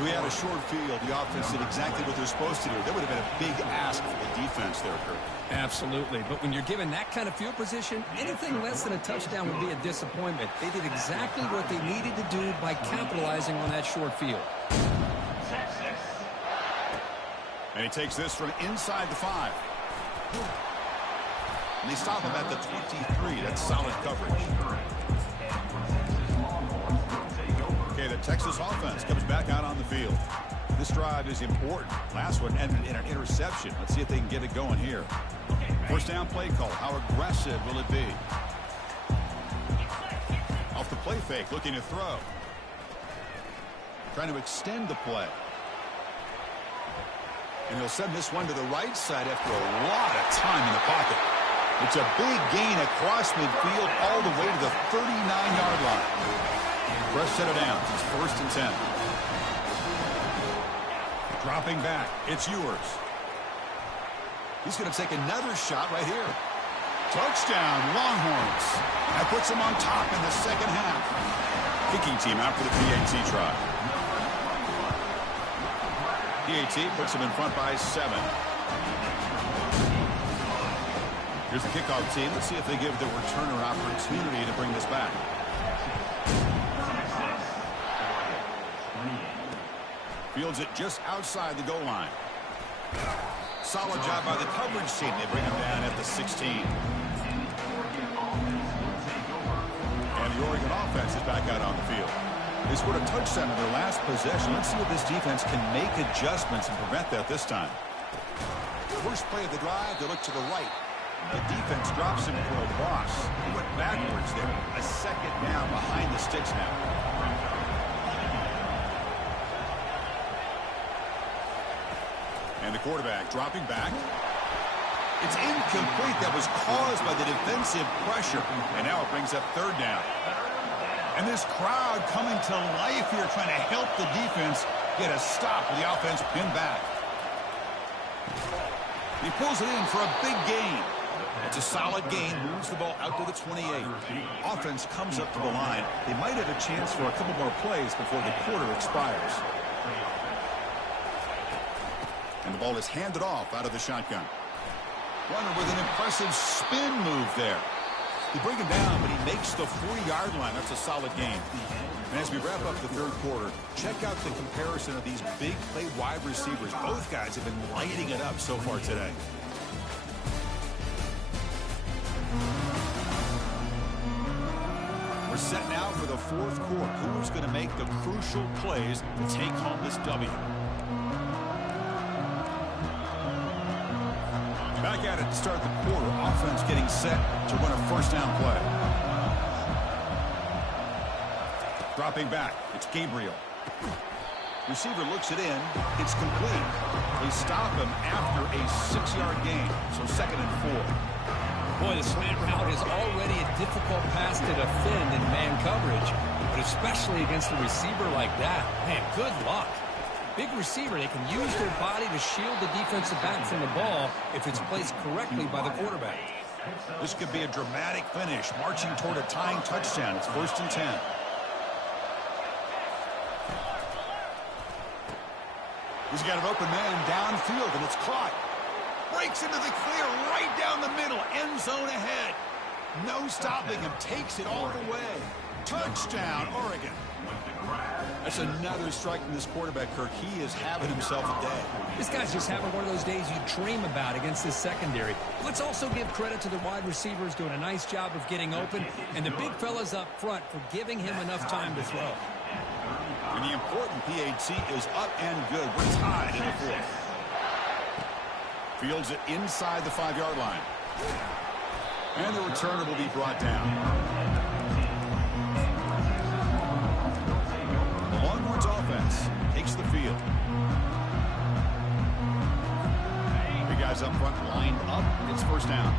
We had a short field. The offense did exactly what they're supposed to do. That would have been a big ask for the defense there, Kirk. Absolutely. But when you're given that kind of field position, anything less than a touchdown would be a disappointment. They did exactly what they needed to do by capitalizing on that short field. And he takes this from inside the 5. And they stop him at the 23. That's solid coverage. Okay, the Texas offense comes back out on the field. This drive is important. Last one ended in an interception. Let's see if they can get it going here. First down play call. How aggressive will it be? Off the play fake, looking to throw. Trying to extend the play. And he'll send this one to the right side after a lot of time in the pocket. It's a big gain across midfield all the way to the 39-yard line. Fresh set of downs. It's 1st and 10. Dropping back. It's Ewers. He's going to take another shot right here. Touchdown, Longhorns. That puts them on top in the second half. Kicking team out for the PAT try. PAT puts them in front by 7. Here's the kickoff team. Let's see if they give the returner opportunity to bring this back. Fields it just outside the goal line. Solid job by the coverage team. They bring him down at the 16. And the Oregon offense is back out on the field. They scored a touchdown in their last possession. Let's see if this defense can make adjustments and prevent that this time. First play of the drive, they look to the right. The defense drops him for a loss. He went backwards there. A second down behind the sticks now. And the quarterback dropping back. It's incomplete. That was caused by the defensive pressure. And now it brings up 3rd down. And this crowd coming to life here, trying to help the defense get a stop with the offense pinned back. He pulls it in for a big gain. It's a solid gain, moves the ball out to the 28. Offense comes up to the line. They might have a chance for a couple more plays before the quarter expires. And the ball is handed off out of the shotgun. Runner with an impressive spin move there. They bring him down, but he makes the 40-yard line. That's a solid gain. And as we wrap up the 3rd quarter, check out the comparison of these big play wide receivers. Both guys have been lighting it up so far today. We're set now for the 4th quarter. Who's going to make the crucial plays to take home this W? Back at it to start the quarter. Offense getting set to run a 1st down play. Dropping back. It's Gabriel. Receiver looks it in. It's complete. They stop him after a 6-yard gain. So 2nd and 4. Boy, the slant route is already a difficult pass to defend in man coverage, but especially against a receiver like that. Man, good luck. Big receiver, they can use their body to shield the defensive back from the ball if it's placed correctly by the quarterback. This could be a dramatic finish, marching toward a tying touchdown. It's 1st and 10. He's got an open man downfield, and it's caught. Breaks into the clear right down the middle. End zone ahead. No stopping him. Takes it all the way. Touchdown, Oregon. That's another strike from this quarterback, Kirk. He is having himself a day. This guy's just having one of those days you dream about against this secondary. Let's also give credit to the wide receivers doing a nice job of getting open, and the big fellas up front for giving him enough time to throw. And the important PAT is up and good. We're tied in the 4th. Fields it inside the 5-yard line. And the returner will be brought down. The Longhorns offense takes the field. Three guys up front lined up. It's 1st down.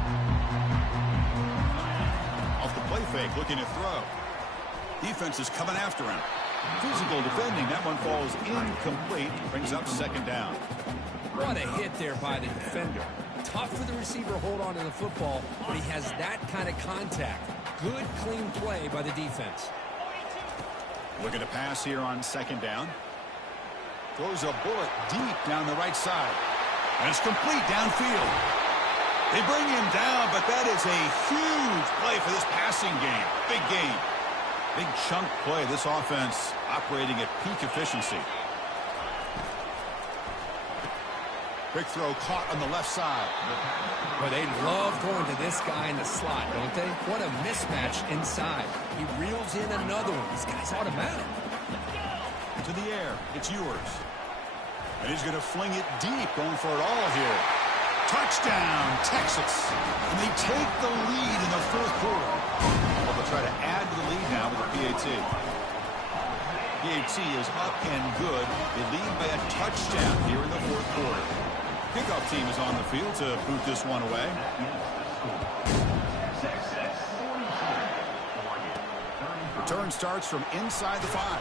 Off the play fake, looking to throw. Defense is coming after him. Physical defending. That one falls incomplete. Brings up 2nd down. What a hit there by the defender. Tough for the receiver to hold on to the football, but he has that kind of contact. Good, clean play by the defense. Looking to pass here on 2nd down. Throws a bullet deep down the right side. And it's complete downfield. They bring him down, but that is a huge play for this passing game. Big game. Big chunk play. This offense operating at peak efficiency. Quick throw caught on the left side. Well, they love going to this guy in the slot, don't they? What a mismatch inside. He reels in another one. This guy's automatic. To the air. It's Ewers. And he's going to fling it deep, going for it all here. Touchdown, Texas. And they take the lead in the 4th quarter. Well, they'll try to add to the lead now with the PAT. PAT is up and good. They lead by a touchdown here in the 4th quarter. Kickoff team is on the field to boot this one away. Return starts from inside the 5.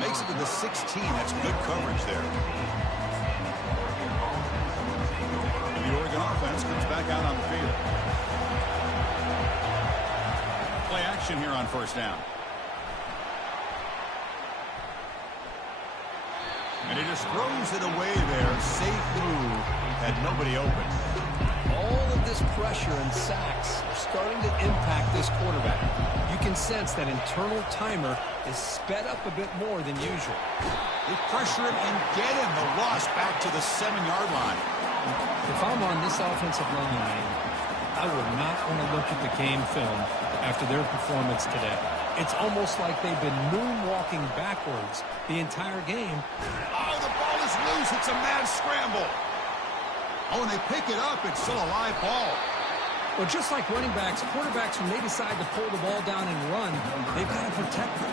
Makes it to the 16. That's good coverage there. The Oregon offense comes back out on the field. Play action here on first down. And he just throws it away there. Safe move. Had nobody open. All of this pressure and sacks are starting to impact this quarterback. You can sense that internal timer is sped up a bit more than usual. They pressure him and get him. The loss back to the 7-yard line. If I'm on this offensive line, I would not want to look at the game film after their performance today. It's almost like they've been moonwalking backwards the entire game. Oh, the ball is loose. It's a mad scramble. Oh, and they pick it up. It's still a live ball. Well, just like running backs, quarterbacks, when they decide to pull the ball down and run, they've got to protect it.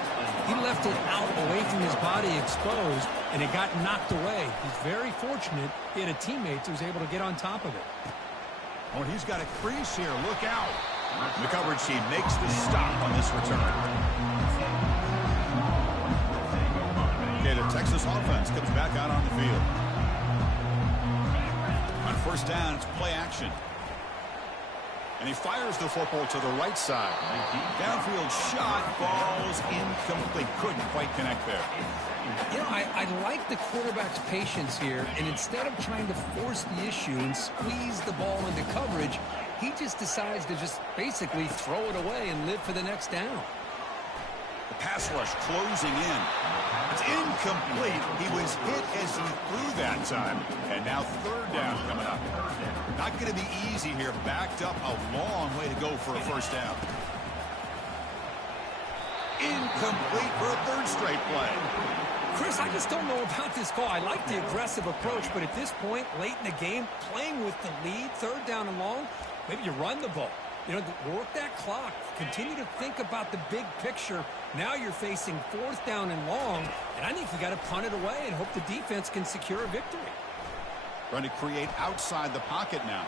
He left it out away from his body exposed, and it got knocked away. He's very fortunate he had a teammate who was able to get on top of it. Oh, he's got a crease here. Look out. The coverage team makes the stop on this return. Okay, the Texas offense comes back out on the field. On first down, it's play action. And he fires the football to the right side. Downfield shot, falls incomplete. Couldn't quite connect there. You know, I like the quarterback's patience here, and instead of trying to force the issue and squeeze the ball into coverage, he just decides to just basically throw it away and live for the next down. The pass rush closing in. It's incomplete. He was hit as he threw that time. And now third down coming up. Not going to be easy here. Backed up a long way to go for a first down. Incomplete for a third straight play. Chris, I just don't know about this call. I like the aggressive approach, but at this point, late in the game, playing with the lead, third down and long, maybe you run the ball. You know, work that clock. Continue to think about the big picture. Now you're facing fourth down and long, and I think you got to punt it away and hope the defense can secure a victory. Trying to create outside the pocket now.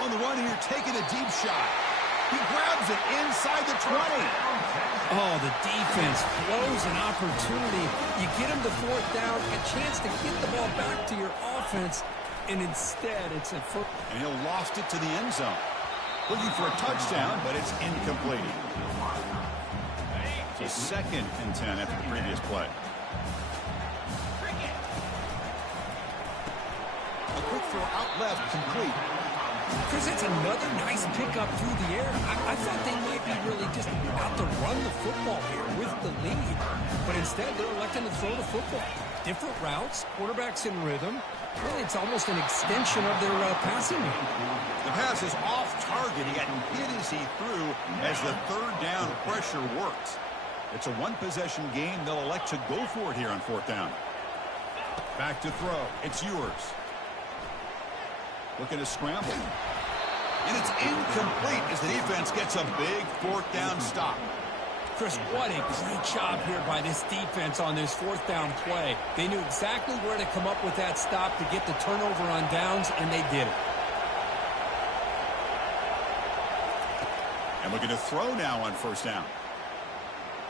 On the run here, taking a deep shot. He grabs it inside the 20. Oh, the defense blows an opportunity. You get him to fourth down, a chance to get the ball back to your offense, and instead it's a foot. And he'll loft it to the end zone. Looking for a touchdown, but it's incomplete. It's a 2nd and 10 after the previous play. A quick throw out left, complete. Chris, it's another nice pickup through the air. I thought they might be really just out to run the football here with the lead. But instead, they're electing to throw the football. Different routes, quarterbacks in rhythm. Really, it's almost an extension of their passing game. The pass is off target. He got hit as he threw as the third down pressure worked. It's a one-possession game. They'll elect to go for it here on fourth down. Back to throw. It's yours. Looking to scramble. And it's incomplete as the defense gets a big fourth down stop. Chris, what a great job here by this defense on this fourth down play. They knew exactly where to come up with that stop to get the turnover on downs, and they did it. And looking to throw now on first down.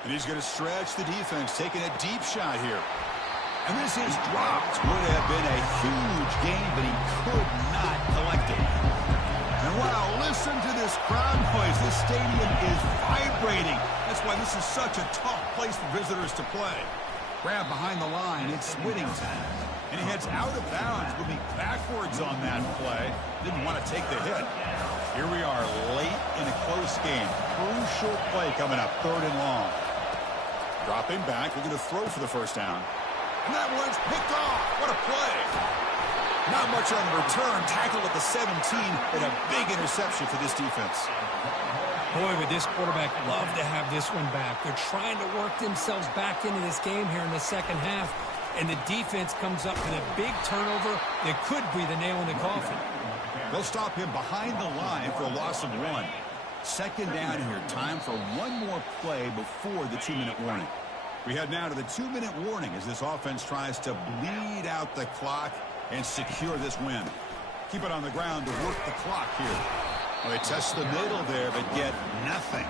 And he's going to stretch the defense, taking a deep shot here. And this is dropped. Would have been a huge gain, but he could not collect it. And wow, listen to this crowd noise. This stadium is vibrating. That's why this is such a tough place for visitors to play. Grab behind the line. It's Whittington. And he heads out of bounds, moving backwards on that play. Didn't want to take the hit. Here we are late in a close game. Crucial play coming up, third and long. Dropping back, looking to throw for the first down. And that one's picked off. What a play. Not much on the return. Tackled at the 17 and a big interception for this defense. Boy, would this quarterback love to have this one back. They're trying to work themselves back into this game here in the second half. And the defense comes up with a big turnover that could be the nail in the coffin. They'll stop him behind the line for a loss of 1. Second down here. Time for one more play before the 2-minute warning. We head now to the 2-minute warning as this offense tries to bleed out the clock and secure this win. Keep it on the ground to work the clock here. Well, they test the middle there, but get nothing.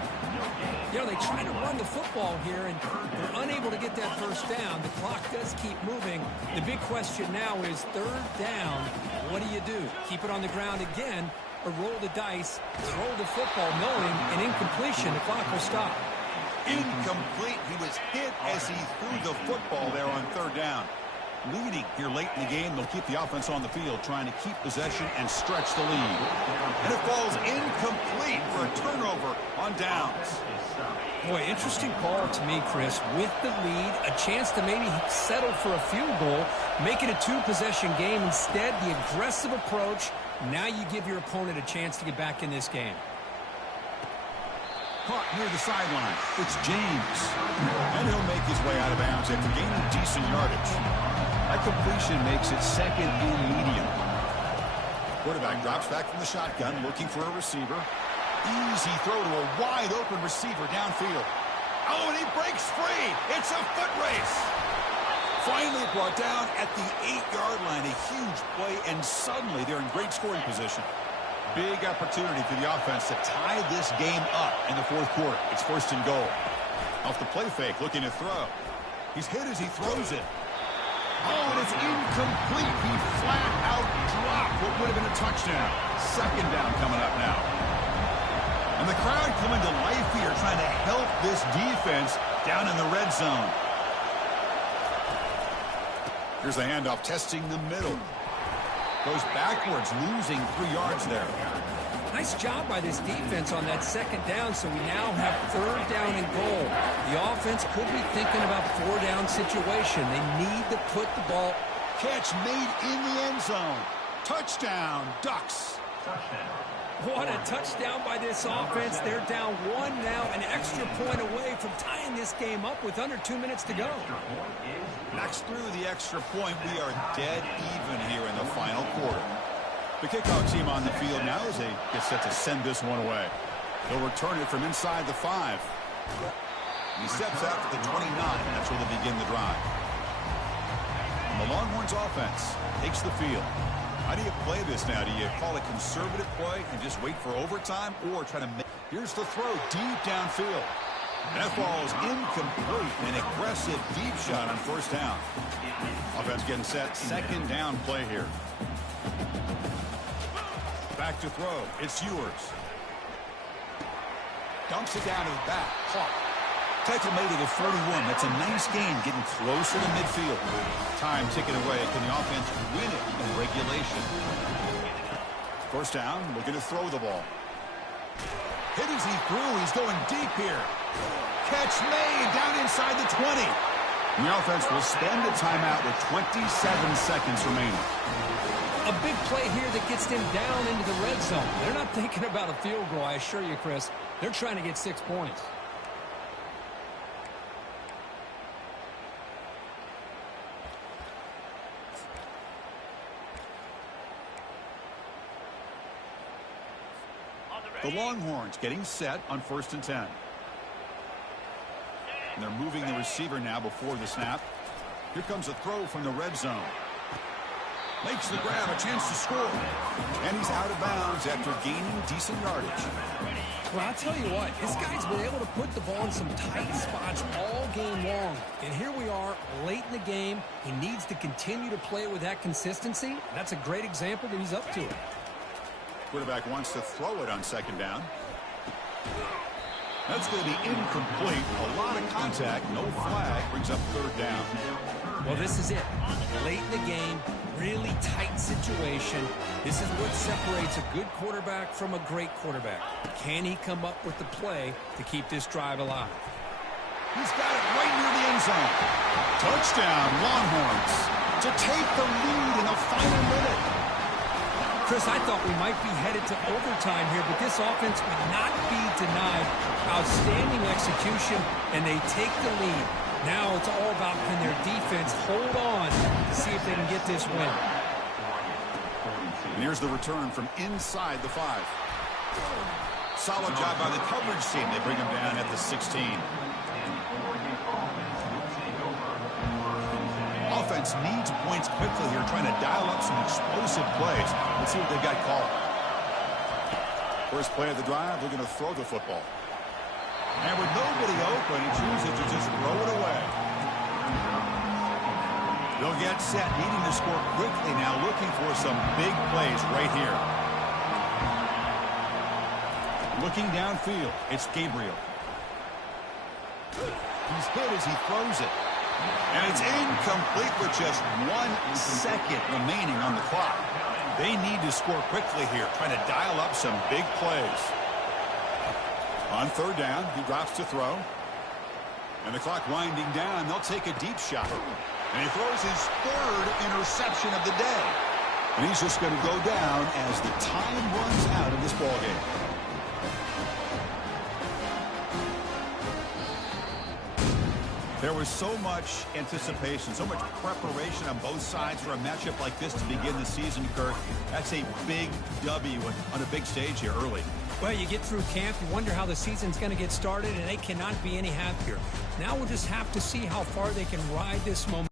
You know, they try to run the football here, and they're unable to get that first down. The clock does keep moving. The big question now is third down. What do? Keep it on the ground again, or roll the dice, throw the football, knowing an incompletion, the clock will stop. Incomplete. He was hit as he threw the football there on third down. Leading here late in the game, they'll keep the offense on the field, trying to keep possession and stretch the lead. And it falls incomplete for a turnover on downs. Boy, interesting call to me, Chris. With the lead, a chance to maybe settle for a field goal, make it a two-possession game. Instead, the aggressive approach. Now you give your opponent a chance to get back in this game. Caught near the sideline. It's James. And he'll make his way out of bounds after gaining decent yardage. That completion makes it second and medium. Quarterback drops back from the shotgun, looking for a receiver. Easy throw to a wide-open receiver downfield. Oh, and he breaks free. It's a foot race. Finally brought down at the 8-yard line. A huge play, and suddenly they're in great scoring position. Big opportunity for the offense to tie this game up in the fourth quarter. It's first and goal. Off the play fake, looking to throw. He's hit as he throws it. Oh, and it's incomplete. He flat out dropped what would have been a touchdown. Second down coming up now. And the crowd coming to life here, trying to help this defense down in the red zone. Here's the handoff, testing the middle. Goes backwards, losing 3 yards there. Nice job by this defense on that second down, so we now have third down and goal. The offense could be thinking about four-down situation. They need to put the ball. Catch made in the end zone. Touchdown, Ducks. What a touchdown by this offense. They're down one now, an extra point away from tying this game up with under 2 minutes to go. Knocks through the extra point. We are dead even here in the final quarter. The kickoff team on the field now as they get set to send this one away. They'll return it from inside the 5. He steps out to the 29. That's where they begin the drive. And the Longhorns offense takes the field. How do you play this now? Do you call a conservative play and just wait for overtime, or try to make... Here's the throw deep downfield. And that ball is incomplete. An aggressive deep shot on first down. Offense getting set. Second down play here. Back to throw. It's Ewers. Dumps it down to the back. Caught. Tackle made at the 41. That's a nice gain, getting closer to midfield. Time ticking away. Can the offense win it in regulation? First down, looking to throw the ball. Hit as he threw. He's going deep here. Catch made down inside the 20. And the offense will spend the timeout with 27 seconds remaining. A big play here that gets them down into the red zone. They're not thinking about a field goal, I assure you, Chris. They're trying to get 6 points. The Longhorns getting set on 1st and 10. And they're moving the receiver now before the snap. Here comes a throw from the red zone. Makes the grab, a chance to score. And he's out of bounds after gaining decent yardage. Well, I'll tell you what, this guy's been able to put the ball in some tight spots all game long. And here we are, late in the game. He needs to continue to play with that consistency. That's a great example that he's up to it. Quarterback wants to throw it on second down. That's going to be incomplete. A lot of contact, no flag, brings up third down. Well, this is it. Late in the game, really tight situation. This is what separates a good quarterback from a great quarterback. Can he come up with the play to keep this drive alive? He's got it right near the end zone. Touchdown, Longhorns, to take the lead in the final minute. Chris, I thought we might be headed to overtime here, but this offense would not be denied. Outstanding execution, and they take the lead. Now it's all about, can their defense hold on to see if they can get this win. And here's the return from inside the 5. Solid job by the coverage team. They bring him down at the 16. Offense needs points quickly here, trying to dial up some explosive plays. Let's see what they've got called. First play of the drive, they're going to throw the football. And with nobody open, he chooses to just throw it away. They'll get set, needing to score quickly now, looking for some big plays right here. Looking downfield, it's Gabriel. He's hit as he throws it. And it's incomplete with just 1 second remaining on the clock. They need to score quickly here, trying to dial up some big plays. On third down, he drops to throw. And the clock winding down, they'll take a deep shot. And he throws his third interception of the day. And he's just going to go down as the time runs out of this ballgame. There was so much anticipation, so much preparation on both sides for a matchup like this to begin the season, Kirk. That's a big W on a big stage here early. Well, you get through camp, you wonder how the season's going to get started, and they cannot be any happier. Now we'll just have to see how far they can ride this momentum.